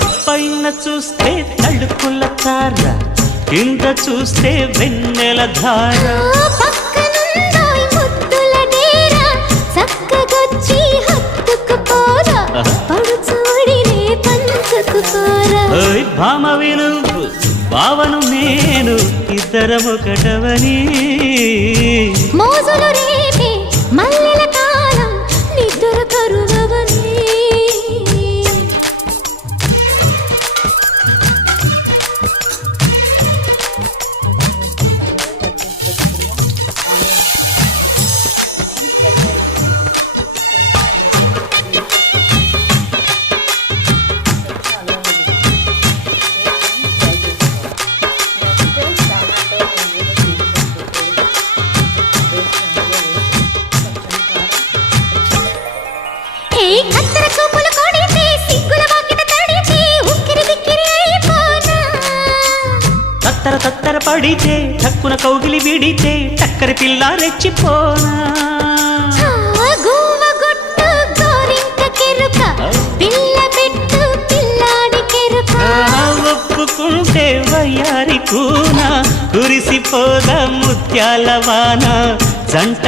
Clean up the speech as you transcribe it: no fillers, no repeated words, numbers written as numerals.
పైన చూస్తే తడుకుల తార, కింద చూస్తే వెన్నెల ధార. భామ విలుపు భావను నేను ఇద్దరము కటవని మోజులు రేపే మల్లెల కాలం నిద్ర కరువవని. తత్తర తత్తర పడితే టక్కున కౌగిలి విడితే టక్కరి పిల్ల రెచ్చిపోనా. ఒప్పుకుంటే వయ్యారి కూన కురిసిపోదా ముత్యాల వాన జంట.